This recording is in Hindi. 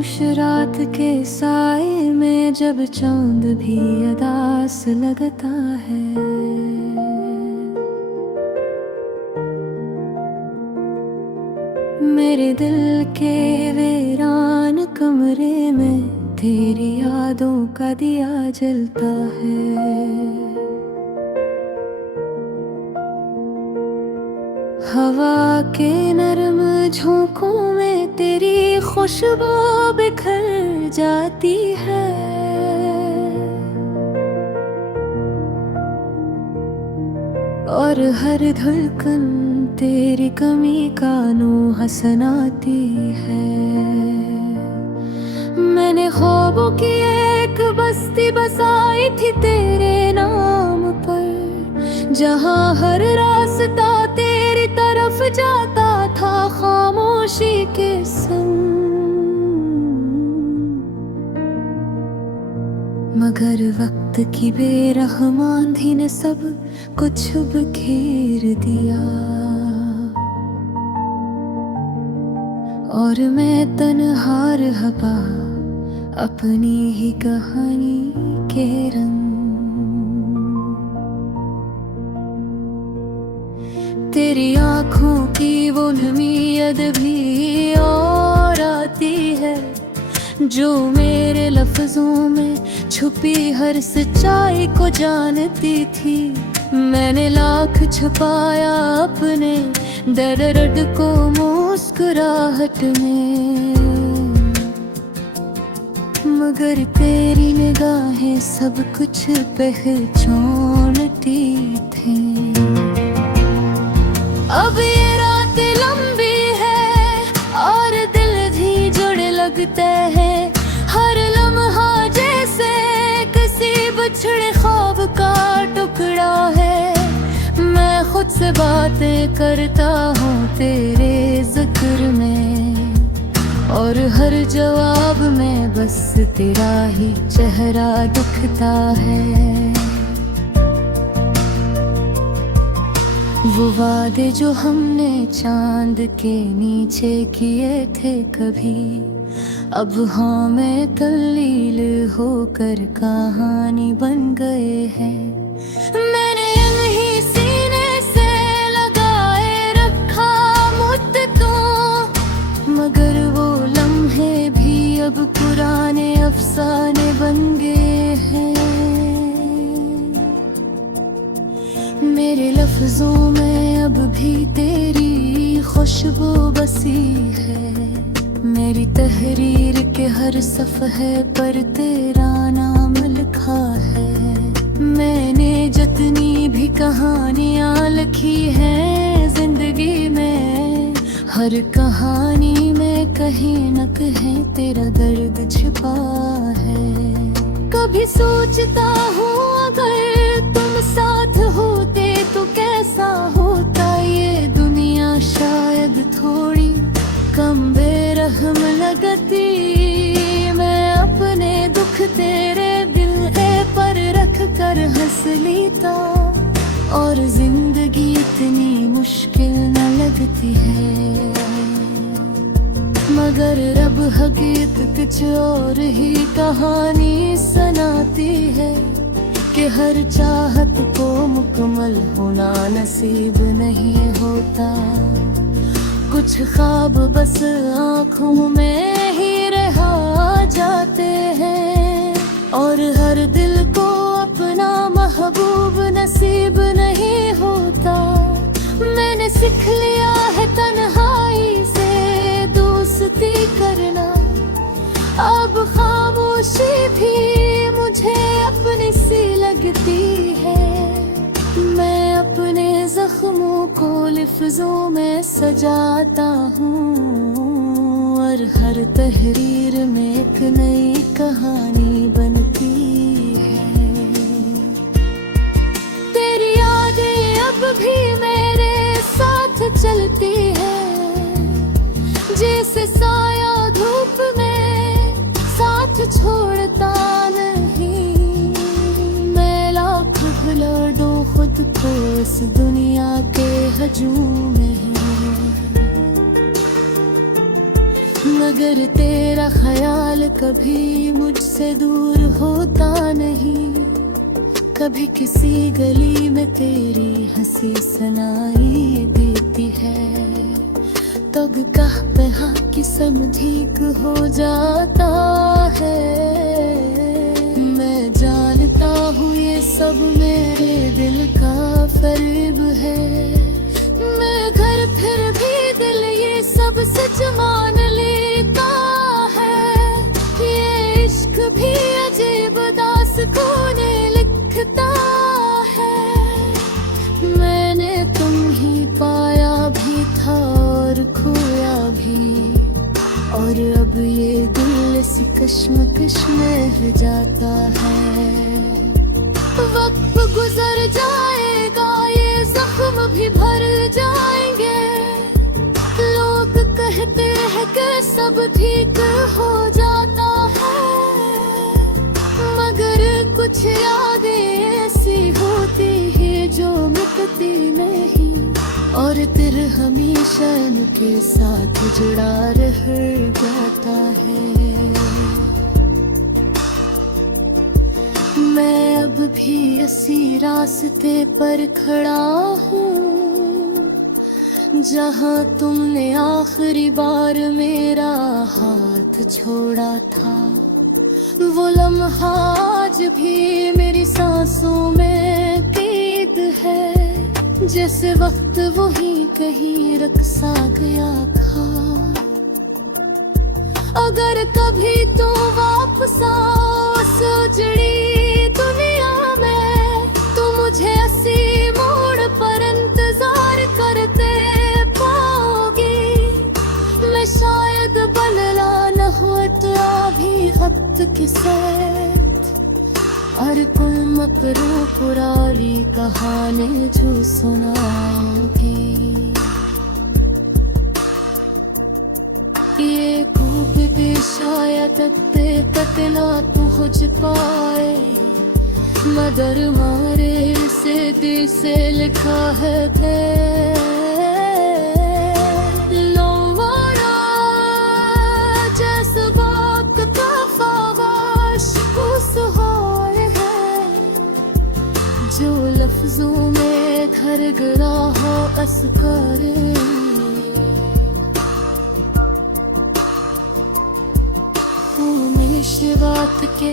खामोश रात के साए में जब चांद भी अदास लगता है, मेरे दिल के वीरान कमरे में तेरी यादों का दिया जलता है। हवा के नरम झोंकों में तेरी खुशबू बिखर जाती है, और हर धड़कन तेरी कमी का नूह सनाती है। मैंने ख्वाबों की एक बस्ती बसाई थी तेरे नाम पर, जहाँ हर रास्ता तेरी तरफ जाता था खामोशी के संग। मगर वक्त की बेरहमान आंधी ने सब कुछ बिखेर दिया, और मैं तन्हा रह पा अपनी ही कहानी के रंग। तेरी आँखों की वो नमी याद भी और आती है, जो मेरे लफ्जों में छुपी हर सच्चाई को जानती थी। मैंने लाख छुपाया अपने दर्द को मुस्कुराहट में, मगर तेरी निगाहें सब कुछ पहचानती थी। अब ये रात लंबी है और दिल भी जुड़ लगते हैं, हर लम्हा जैसे किसी बिछड़े ख्वाब का टुकड़ा है। मैं खुद से बातें करता हूँ तेरे जिक्र में, और हर जवाब में बस तेरा ही चेहरा दिखता है। वो वादे जो हमने चांद के नीचे किए थे कभी, अब हाँ में तल्लील होकर कहानी बन गए हैं। मैंने इन्हीं सीने से लगाए रखा मुद्दतों, मगर वो लम्हे भी अब पुराने अफसाने बन गए हैं। मेरे लफ्जों में अब भी तेरी खुशबू बसी है, मेरी तहरीर के हर सफ़हे पर तेरा नाम लिखा है। मैंने जितनी भी कहानियाँ लिखी हैं जिंदगी में, हर कहानी में कहीं न कहीं तेरा दर्द छिपा है। कभी सोचता हूँ अगर तुम साथ होते तो कैसा होता ये दुनिया, शायद थोड़ी कम बेरहम लगती। मैं अपने दुख तेरे दिल पर रख कर हंस लेता, और जिंदगी इतनी मुश्किल न लगती है। मगर रब हकीकत कुछ और ही कहानी सुनाती है, कि हर चाहत को मुकम्मल होना नसीब नहीं होता। कुछ ख्वाब बस आँखों में ही रह जाते हैं, और हर दिल को अपना महबूब नसीब नहीं होता। मैंने सीख लिया है तन्हाई से दोस्ती करना, अब खामोशी भी मुझे अपनी सी लगती है। मैं अपने जख्मों को लफ्जों में सजाता हूँ, और हर तहरीर में एक नई कहानी बनती है। तेरी यादें अब भी मेरे साथ चलती है, जैसे साया धूप में साथ छोड़ता नहीं। मैं लाख भुला दूं खुद को इस दुनिया के हजूम में, मगर तेरा ख्याल कभी मुझसे दूर होता नहीं। कभी किसी गली में तेरी हंसी सुनाई देती है, तब कह पे हाँ कि समझीक हो जाता है। मैं जानता हूँ ये सब मेरे दिल का फरेब है, मैं घर फिर भी दिल ये सब सच मान लेता है। ये इश्क भी अजीब दास्तान लिखता है। मैंने तुम ही पाया भी था और खोया भी, और अब ये दिल इसी कश्मकश में हो जाता है। वक्त गुजर जाएगा, ये जख्म भी भर जाएंगे। लोग कहते हैं कि सब ठीक हो जाता है, मगर कुछ यादें ऐसी होती है जो मिटती नहीं, और दिल हमेशा उनके साथ जुड़ा रह जाता है। मैं अब भी इसी रास्ते पर खड़ा हूँ, जहाँ तुमने आखिरी बार मेरा हाथ छोड़ा था। वो लम्हा आज भी मेरी सांसों में कैद है, जैसे वक्त वही कहीं रखसा गया था। अगर कभी तो वापस आओ सोचड़ी दुनिया में, तो मुझे इसी मोड़ पर इंतजार करते पाओगी। मैं शायद बदला न होता भी खत के साथ, और कुल मकरू पुरानी कहानी जो सुनाओगी। ये खूब भी शायद ते कतना पहुँच पाए, मगर मारे से दिल से लिखा है लौवारा जैसे वक्त का फावाश उस होए है, जो लफ्जों में धर गया हो अस्कर। बात के